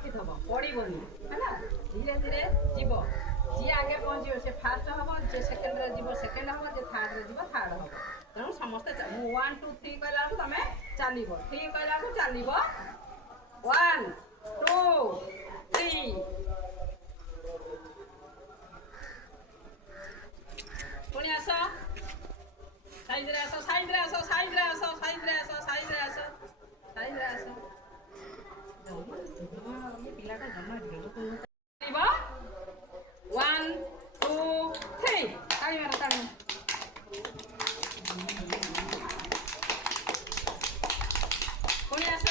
ରଖିଥିବ ପଡ଼ିବନି ହେଲା। ଧୀରେ ଧୀରେ ଯିବ, ଯିଏ ଆଗେ ପହଞ୍ଚିବ ସେ ଫାର୍ଷ୍ଟ ହେବ, ଯିଏ ସେକେଣ୍ଡରେ ଯିବ ସେକେଣ୍ଡ ହେବ, ଯିଏ ଥାର୍ଡ଼ରେ ଯିବ ଥାର୍ଡ଼ ହେବ। ତେଣୁ ସମସ୍ତେ ମୁଁ 1 2 3 କହିଲା ବେଳକୁ ତମେ ଚାଲିବ, 3 କହିଲା ବେଳକୁ ଚାଲିବ। 1 2 3 ପୁଣି ଆସ, ସାଇଜରେ ଆସ, ସାଇଜରେ ଆସ, ସାଇଜରେ ଆସ, ସାଇଜରେ ଆସ, ସାଇଜରେ ଆସ, ସାଇଜରେ ଆସ। ପିଲାଟା ଜମା ଢେର 1 2 3 ତାଳି ମାର, ତାଳି ପୁଣି ଆସ।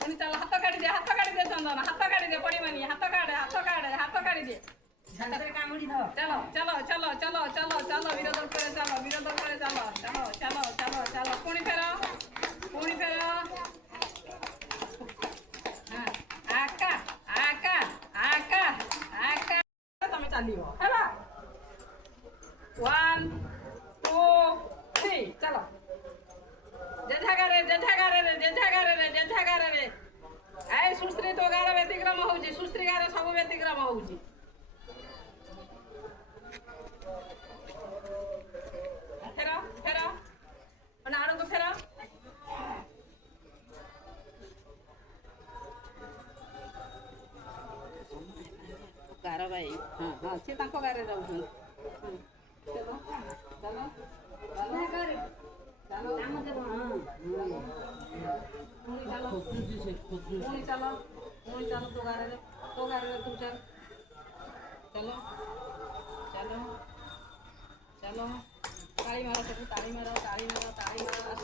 ପୁଣି ଚାଲ, ହାତ କାଢିଦେ, ହାତ କାଢିଦେ ଚନ୍ଦନ, ହାତ କାଢିଦେ, ପଡ଼ିବନି, ହାତ କାଢେ, ହାତ କାଢେ, ହାତ କାଢିଦେ। କାମୁଡ଼ି ଧର। चलो चलो चलो चलो चलो चलो विरोध करे, चलो विरोध करे, चलो चलो चलो चलो चलो पुणी फेर, पुणी फेर। आका आका आका आका तमे चलियो हैला। 1 2 3 चलो। जेठा गारे रे, जेठा गारे रे, जेठा गारे रे, जेठा गारे रे। ए सुश्री तो गारे व्यतिक्रम होउची, सुश्री गारे सब व्यतिक्रम होउची। फेरा फेरा और आड़ो को फेरा। गार भाई हाँ हाँ से तांको गारे जाउछन। चलो चलो चलो करे चलो काम देबो। हां पुनी चलो, पुनी चलो, पुनी चलो तो गारे रे, तो गारे रे तू चल। चलो चलो चलो ताली मारो, सब ताली मारो, ताली मारो, ताली मारो।